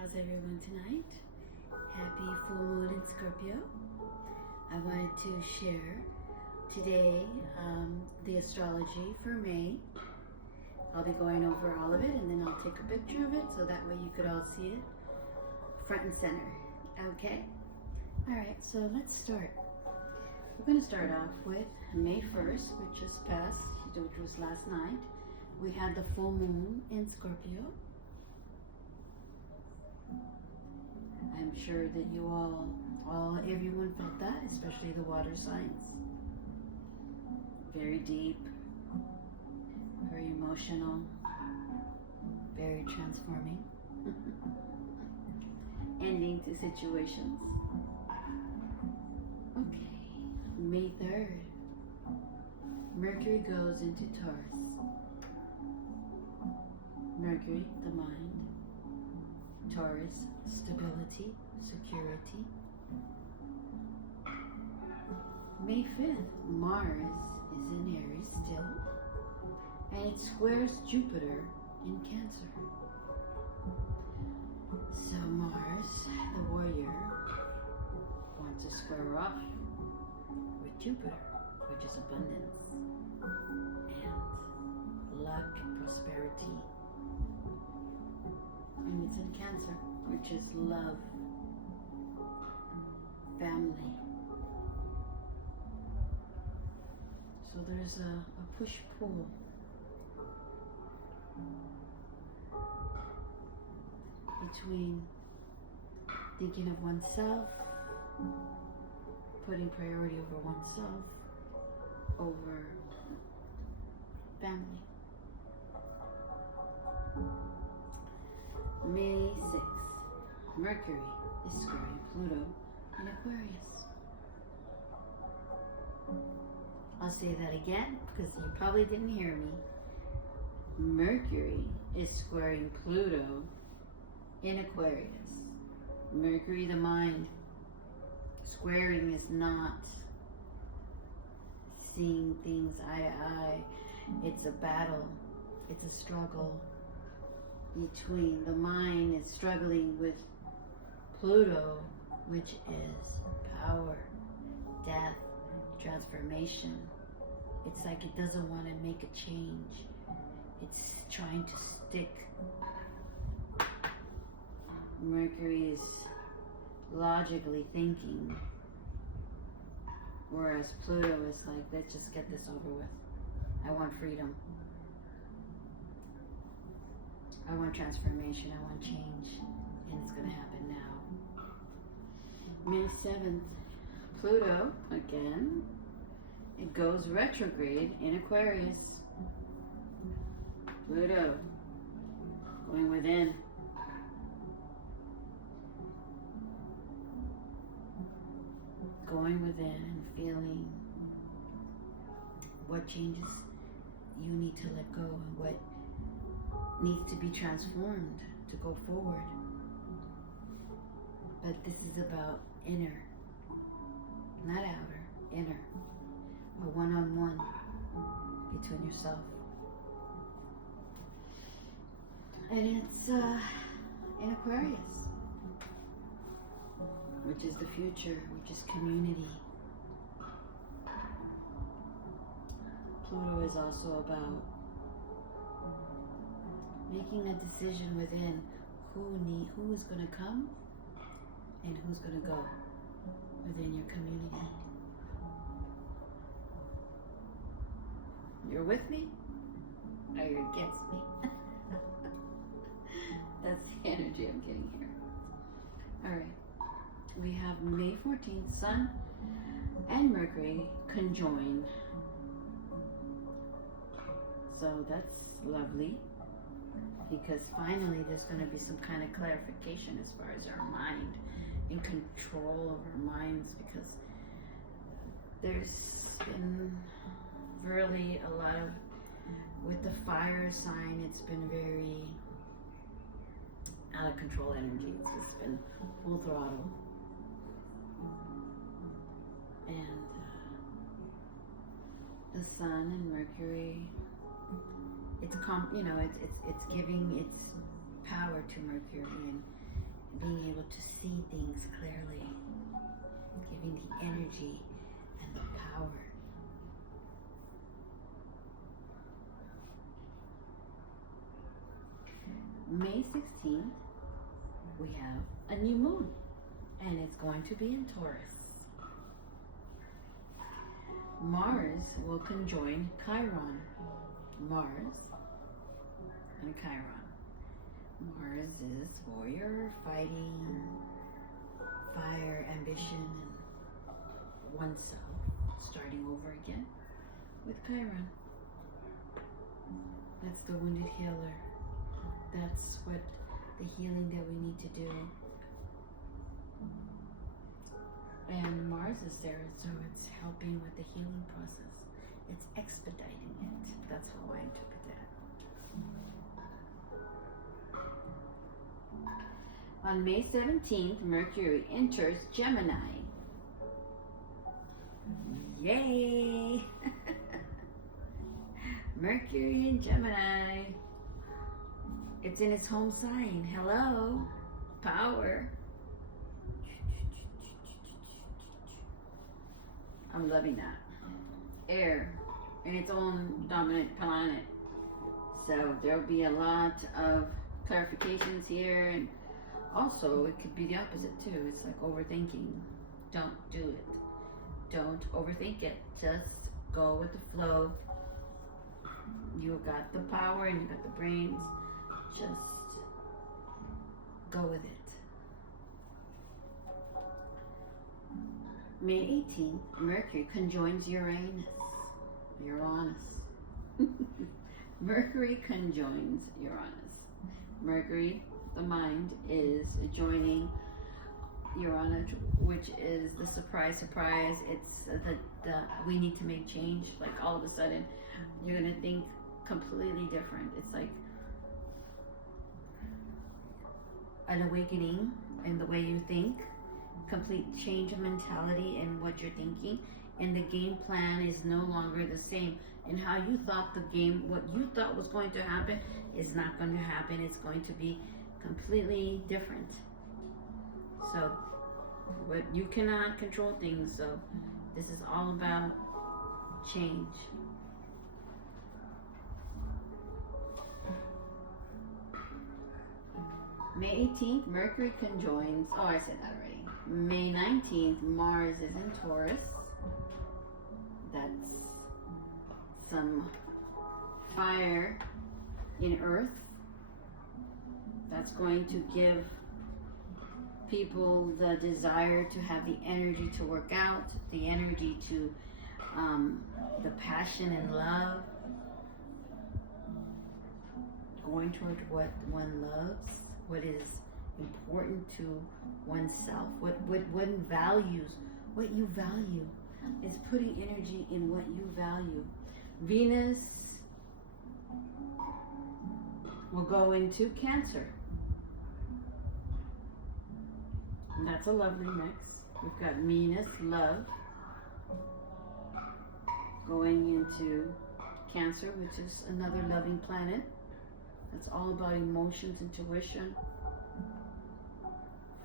How's everyone tonight? Happy full moon in Scorpio. I wanted to share today the astrology for May. I'll be going over all of it and then I'll take a picture of it so that way you could all see it front and center. Okay? Alright, so let's start. We're going to start off with May 1st, which just passed, which was last night. We had the full moon in Scorpio. I'm sure that you everyone felt that, especially the water signs. Very deep, very emotional, very transforming. Ending to situations. Okay, May 3rd. Mercury goes into Taurus. Mercury, the mind. Taurus, stability, security. May 5th, Mars is in Aries still, and it squares Jupiter in Cancer. So Mars, the warrior, wants to square off with Jupiter, which is abundance and luck and prosperity. And it's in Cancer, which is love, family. So there's a push-pull. Between thinking of oneself, putting priority over oneself, over family. May 6th, Mercury is squaring Pluto in Aquarius. I'll say that again because you probably didn't hear me. Mercury is squaring Pluto in Aquarius. Mercury, the mind. Squaring is not seeing things eye to eye. It's a battle. It's a struggle. Between the mind is struggling with Pluto, which is power, death, transformation. It's like it doesn't want to make a change. It's trying to stick. Mercury is logically thinking, whereas Pluto is like, let's just get this over with. I want freedom. I want transformation, I want change, and it's going to happen now. May 7th, Pluto, again, it goes retrograde in Aquarius. Pluto, going within. Going within and feeling what changes you need to let go and what needs to be transformed to go forward. But this is about inner, not outer, inner. A one-on-one between yourself. And it's in Aquarius, which is the future, which is community. Pluto is also about making a decision within who is going to come and who's going to go within your community. You're with me or you're against me? That's the energy I'm getting here. Alright, we have May 14th, Sun and Mercury conjoin. So that's lovely. Because finally there's going to be some kind of clarification as far as our mind, in control of our minds, because there's been really a lot of, with the fire sign, it's been very out of control energy. It's been full throttle. And the Sun and Mercury, it's giving its power to Mercury, and being able to see things clearly, giving the energy and the power. May 16th, we have a new moon, and it's going to be in Taurus. Mars will conjoin Chiron. Mars and Chiron. Mars is warrior, fighting, fire, ambition, and oneself, starting over again with Chiron. That's the wounded healer. That's what the healing that we need to do. And Mars is there, so it's helping with the healing process. It's expediting it. That's how I interpret that. On May 17th, Mercury enters Gemini. Yay! Mercury in Gemini. It's in its home sign. Hello, power. I'm loving that. Air in its own dominant planet. So there'll be a lot of clarifications here, and also it could be the opposite too. It's like overthinking. Don't do it. Don't overthink it. Just go with the flow. You got the power and you got the brains. Just go with it. May 18th, Mercury conjoins Uranus. Mercury conjoins Uranus. Mercury, the mind, is joining Uranus, which is the surprise. It's the we need to make change. Like all of a sudden, you're gonna think completely different. It's like an awakening in the way you think, complete change of mentality in what you're thinking, and the game plan is no longer the same. And how you thought what you thought was going to happen is not going to happen. It's going to be completely different. So, what you cannot control things. So, this is all about change. May 18th, Mercury conjoins, I said that already. May 19th, Mars is in Taurus. That's some fire in Earth. That's going to give people the desire to have the energy to work out, the energy to, the passion and love, going toward what one loves, what is important to oneself, what values, what you value. Is putting energy in what you value. Venus will go into Cancer. And that's a lovely mix. We've got Venus, love, going into Cancer, which is another loving planet. It's all about emotions, intuition,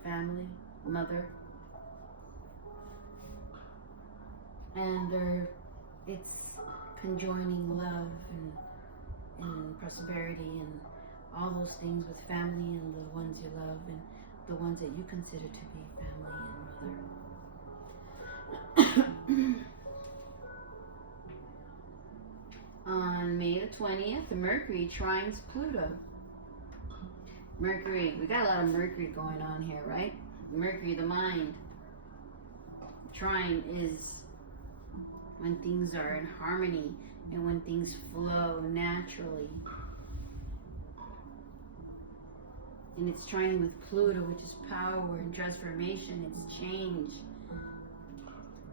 family, mother. And it's conjoining love and prosperity and all those things with family and the ones you love and the ones that you consider to be family and mother. On May the 20th, Mercury trines Pluto. Mercury, we got a lot of Mercury going on here, right? Mercury, the mind. Trine is when things are in harmony and when things flow naturally. And it's trining with Pluto, which is power and transformation. It's change.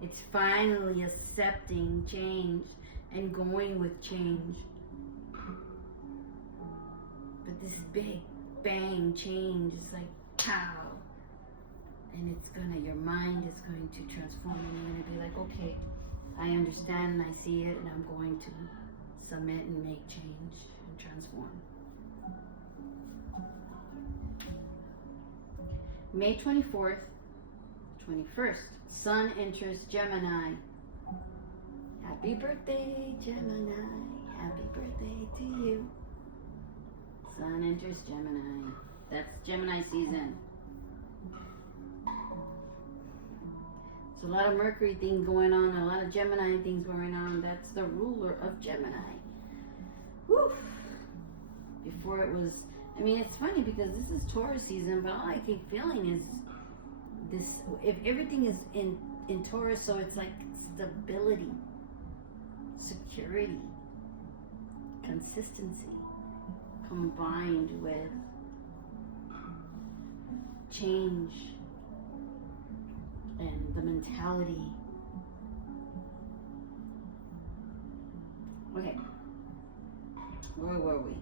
It's finally accepting change and going with change. But this big bang change is like pow. And it's your mind is going to transform and you're going to be like, okay, I understand and I see it and I'm going to submit and make change and transform. May 24th, 21st, Sun enters Gemini. Happy birthday, Gemini. Happy birthday to you. Sun enters Gemini. That's Gemini season. So a lot of Mercury things going on, a lot of Gemini things going on. That's the ruler of Gemini. Whew. Before it was, I mean, it's funny because this is Taurus season, but all I keep feeling is this, if everything is in Taurus, so it's like stability, security, consistency, combined with change and the mentality. Okay, where were we?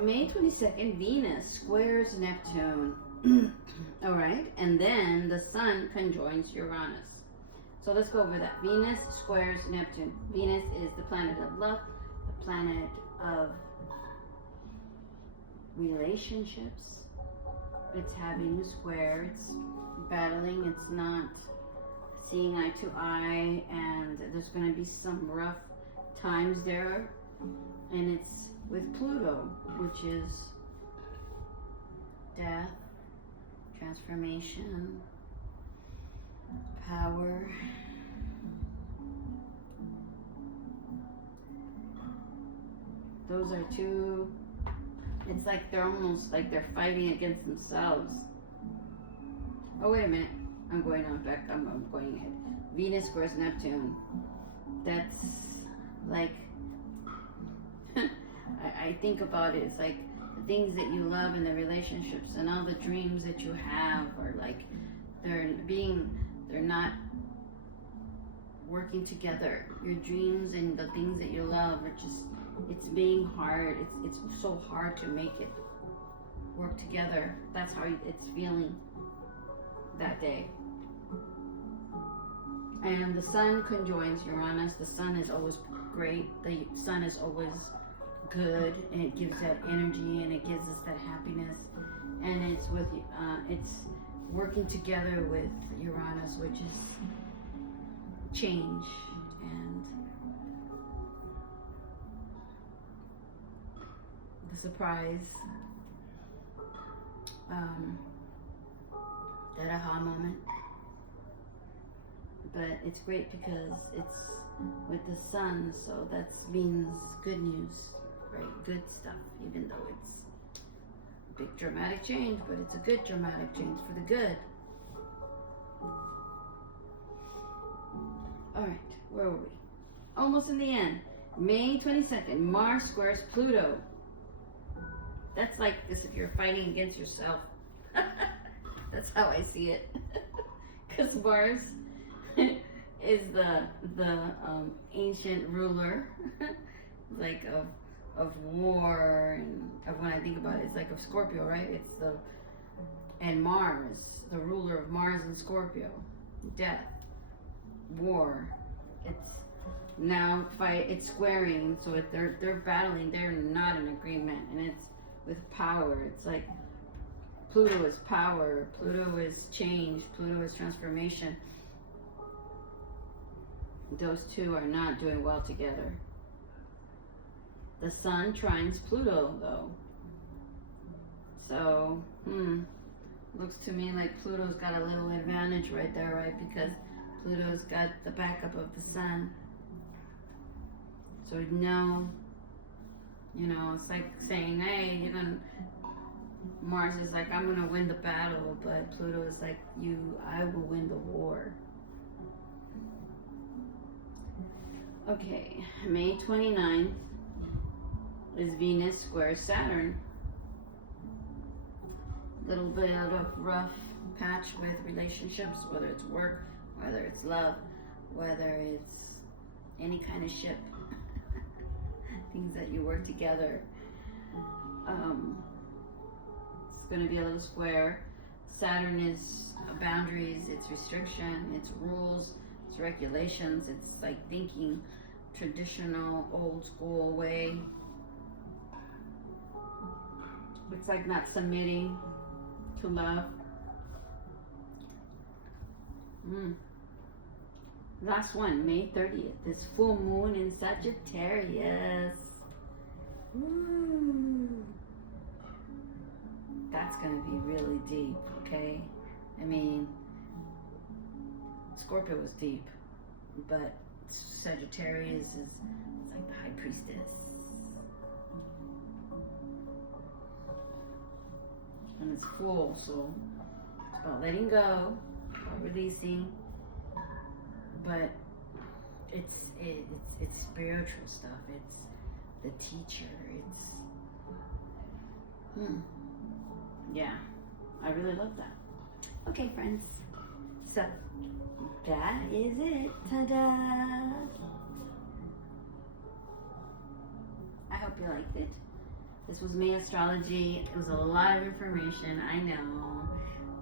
May 22nd, Venus squares Neptune. All right, and then the Sun conjoins Uranus. So let's go over that. Venus squares Neptune. Venus is the planet of love, the planet of relationships. It's having a square, it's battling, it's not seeing eye to eye, and there's going to be some rough times there. And it's with Pluto, which is death, transformation, power. Those are two, it's like they're almost like they're fighting against themselves. Oh, wait a minute. I'm going on back. I'm going ahead. Venus squares Neptune. That's like, I think about it. It's like the things that you love in the relationships and all the dreams that you have are like, they're not working together. Your dreams and the things that you love are just, it's being hard. It's so hard to make it work together. That's how it's feeling that day. And the Sun conjoins Uranus. The Sun is always great. The Sun is always good, and it gives that energy, and it gives us that happiness. And it's with it's working together with Uranus, which is change and the surprise, that aha moment. But it's great because it's with the Sun, so that means good news, right? Good stuff, even though it's a big dramatic change, but it's a good dramatic change for the good. All right, where were we? Almost in the end. May 22nd, Mars squares Pluto. That's like as if you're fighting against yourself. That's how I see it. Because Mars is the ancient ruler, like of war, and when I think about it, it's like of Scorpio, right? It's and Mars, the ruler of Mars and Scorpio, death, war. It's now it's squaring, so they're battling. They're not in agreement, and it's with power. It's like Pluto is power, Pluto is change, Pluto is transformation. Those two are not doing well together. The Sun trines Pluto, though. So, looks to me like Pluto's got a little advantage right there, right? Because Pluto's got the backup of the Sun. So no, it's like saying, hey, Mars is like, I'm gonna win the battle, but Pluto is like, I will win the war. Okay, May 29th is Venus squares Saturn. Little bit of rough patch with relationships, whether it's work, whether it's love, whether it's any kind of ship, things that you work together. It's going to be a little square. Saturn is boundaries, it's restriction, it's rules, it's regulations, it's like thinking traditional, old school way. It's like not submitting. to love. Last one, May 30th. This full moon in Sagittarius. Ooh. That's going to be really deep, okay? I mean, Scorpio was deep, but Sagittarius is it's like the high priestess. And it's full, so it's about letting go, about releasing, but it's spiritual stuff. It's the teacher. It's yeah, I really love that. Okay, friends. So that is it. Ta-da! I hope you liked it. This was May Astrology. It was a lot of information, I know.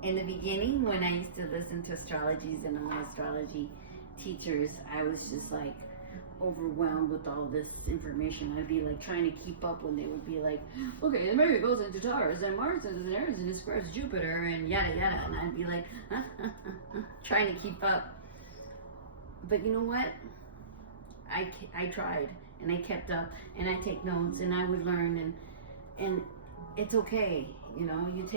In the beginning, when I used to listen to astrologies and my astrology teachers, I was just like overwhelmed with all this information. I'd be like trying to keep up when they would be like, okay, the Mercury goes into Taurus and Mars is Aries and it squares Jupiter and yada yada, and I'd be like trying to keep up. But you know what? I tried and I kept up and I take notes and I would learn and it's okay, you know, you take